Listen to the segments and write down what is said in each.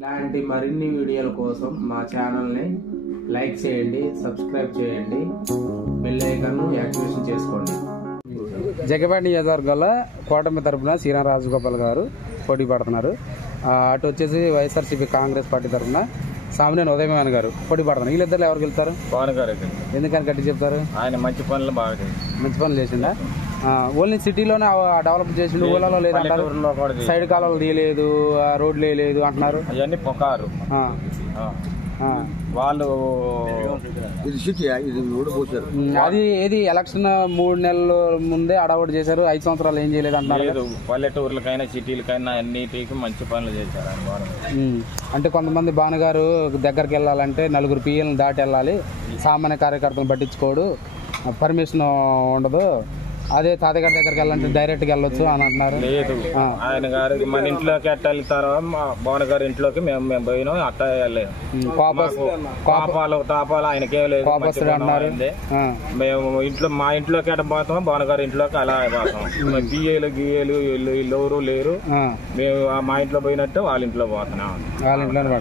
ఇలాంటి మరిన్ని వీడియోల కోసం మా ఛానల్ని లైక్ చేయండి, సబ్స్క్రైబ్ చేయండి, బెల్ ఐకాన్ యాక్టివేషన్ చేసుకోండి. జగపేట నియోజకవర్గంలో కూటమి తరఫున శ్రీరామ్ రాజగోపాల్ గారు పోటీ పడుతున్నారు. అటు వచ్చేసి వైఎస్ఆర్సీపీ కాంగ్రెస్ పార్టీ తరఫున సామినేని ఉదయమేమన్ గారు పోటీ పడుతున్నారు. వీళ్ళిద్దరు ఎవరికి వెళ్తారు? పవన్ గారు. ఎందుకని గట్టి చెప్తారు? ఆయన మంచి పనులు బాగా మంచి పనులు చేసిందా? ఓన్లీ సిటీలోనే డెవలప్ చేసిండు, ఊళ్ళలో లేదంటారు. సైడ్ కాలువలు తీయలేదు, రోడ్లు వేయలేదు అంటున్నారు. అవన్నీ పొకారు. వాళ్ళు అది ఏది ఎలక్షన్ 3 నెలల ముందే అడవుడు చేశారు, 5 సంవత్సరాలు ఏం చేయలేదు అంటున్నారు. పల్లెటూర్లకైనా సిటీలకైనా అన్నిటికీ మంచి పనులు చేశారు. అంటే కొంతమంది భానుగారు దగ్గరికి వెళ్ళాలంటే 4 పిఎల్ని దాటి వెళ్ళాలి, సామాన్య కార్యకర్తలను పట్టించుకోడు, పర్మిషన్ ఉండదు, అదే తాతగారి దగ్గరికి వెళ్ళాలంటే డైరెక్ట్ గా వెళ్ళొచ్చు అని అంటున్నారు. లేదు, ఆయన గారు మన ఇంట్లోకి అట్ట వెళ్తారో మా భవన్ గారి ఇంట్లోకి మేము పోయినాం, అట్ట వెళ్ళలేదు. తాపాలు ఆయనకే లేదు అంటున్నారు. మేము మా ఇంట్లోకి ఎట్ట పోతాం, భవన్ గారి ఇంట్లోకి అలా పోతాం. బిఏలు గిఏలు వీళ్ళు ఎవరు లేరు, మేము మా ఇంట్లో పోయినట్టు వాళ్ళ ఇంట్లో పోతున్నాం. వాళ్ళ ఇంట్లోనే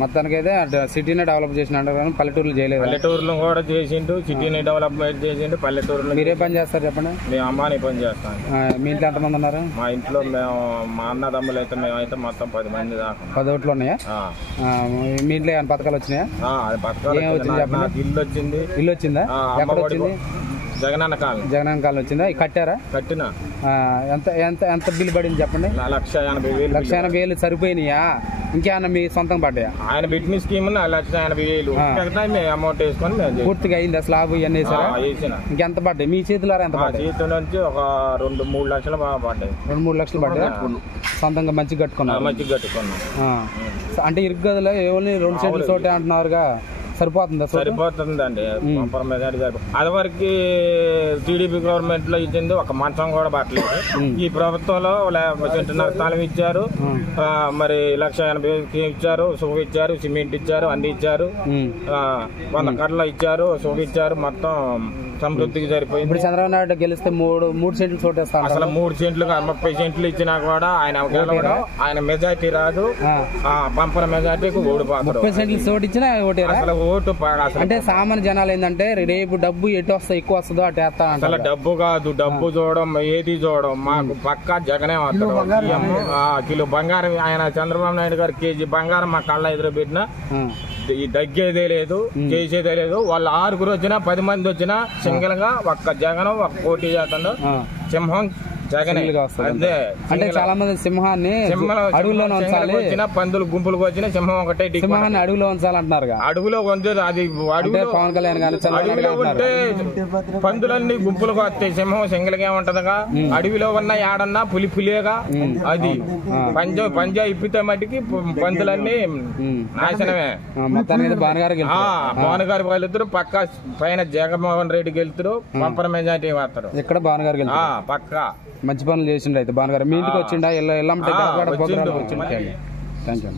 మొత్తానికి అయితే సిటీని డెవలప్ చేసినట్టు కానీ పల్లెటూరులు చేయలేదు. పల్లెటూరులో కూడా చేసిండు, సిటీని డెవలప్మెంట్ చేసిండు. పల్లెటూరులో మీరే పని చేస్తారు చెప్పండి? మేము అమ్మాని పని చేస్తాం. మీ ఇంట్లో ఎంతమంది ఉన్నారు? మా ఇంట్లో మేము మా అన్నదమ్ములు అయితే మేమైతే మొత్తం 10 మంది దాకా. 10 ఓట్లు ఉన్నాయా? మీ ఇంట్లో ఏమైనా పథకాలు వచ్చినాయా? ఇల్లు వచ్చింది. ఇల్లు వచ్చిందా? ఎక్కడ వచ్చింది? జగనన్న కాలం వచ్చిందా? కట్టారా? కట్టినా. ఎంత ఎంత ఎంత బిల్లు పడింది చెప్పండి? 1,80,000. 1,80,000 సరిపోయినాయా? ఇంకేమన్నా మీ సొంతం పడ్డాయా? ఆయన పెట్టిన స్కీమ్ 1,80,000 అమౌంట్ వేసుకొని పూర్తిగా అయిందా? స్లాబ్ ఇవన్నీ వేసారా? ఇంకెంత పడ్డాయి మీ చేతిలో? ఎంత పడ్డాయి? చేతి నుంచి ఒక 2-3 లక్షలు పడ్డాయి. 2-3 లక్షలు పడ్డాయి. సొంతంగా మంచిగా కట్టుకున్నారు? మంచిగా కట్టుకున్నాం. అంటే ఇరుగు గదిలో ఓన్లీ 2 సెంట్లు చోటే అంటున్నారుగా, సరిపోతుందా? సరిపోతుందండి. అది వరకు టీడీపీ గవర్నమెంట్ లో ఇచ్చింది ఒక మంచం కూడా పట్టలేదు. ఈ ప్రభుత్వంలో 1.5 స్థలం ఇచ్చారు, మరి 1,80,000 ఇచ్చారు, సుఖ ఇచ్చారు, సిమెంట్ ఇచ్చారు, అన్ని ఇచ్చారు, 100 కట్టలు ఇచ్చారు, సుఖ ఇచ్చారు. మొత్తం సమృద్ధికి సరిపోయింది. ఇప్పుడు చంద్రబాబు నాయుడు గెలిస్తే 3 సెంట్లు చోటేస్తాను. అసలు 3 సెంట్లు 30 సెంట్లు ఇచ్చినా కూడా ఆయన మెజార్టీ రాదు, పంపన మెజార్టీకి ఓడిపోతారు. 30 సెంట్లు చోటు ఇచ్చినా ఓటేరా? అసలు ఓటు అంటే సామాన్య జనాలు ఏంటంటే రేపు డబ్బు ఎటు వస్తా ఎక్కువ వస్తుందో అటు వేస్తా. అసలు డబ్బు కాదు, డబ్బు చూడడం ఏది చూడడం, మాకు పక్కా జగనే వస్తాడు. కిలో బంగారం ఆయన చంద్రబాబు నాయుడు గారు కేజీ బంగారం మా కళ్ళ ఎదురు పెట్టినా ఈ దగ్గేదే లేదు, చేసేదే లేదు. వాళ్ళు 6 వచ్చినా 10 మంది వచ్చినా సింగిల్ గా ఒక్క జగన్ ఒక పోటీ చేస్తాడు. సింహం జగనే. అంటే చాలా మంది సింహాన్ని అడవిలోనే ఉంచాలి, పందులు గుంపులకు వచ్చిన సింహం ఒకటే సింహాన్ని అడవిలో ఉంచాలంటున్నారు. అడవిలో అది పవన్ కళ్యాణ్ అడవిలో ఉంటే పందులన్నీ గుంపులకు వస్తాయి, సింహం సింగిల్ గా ఉంటదిగా. అడవిలో ఉన్న ఏడన్నా పులిగా అది పంజా ఇప్పితే మట్టికి పందులన్నీ నాశనమే. భవన్ గారి వాళ్ళిద్దరు పక్క పైన జగన్మోహన్ రెడ్డికి వెళ్తారు, పంపన మెజార్టీ వస్తారు. ఇక్కడ భవన్ గారికి పక్కా మంచి పనులు చేసిండు. అయితే భానుగారు మీ ఇంటికి వచ్చిండా? Yellamma thank you.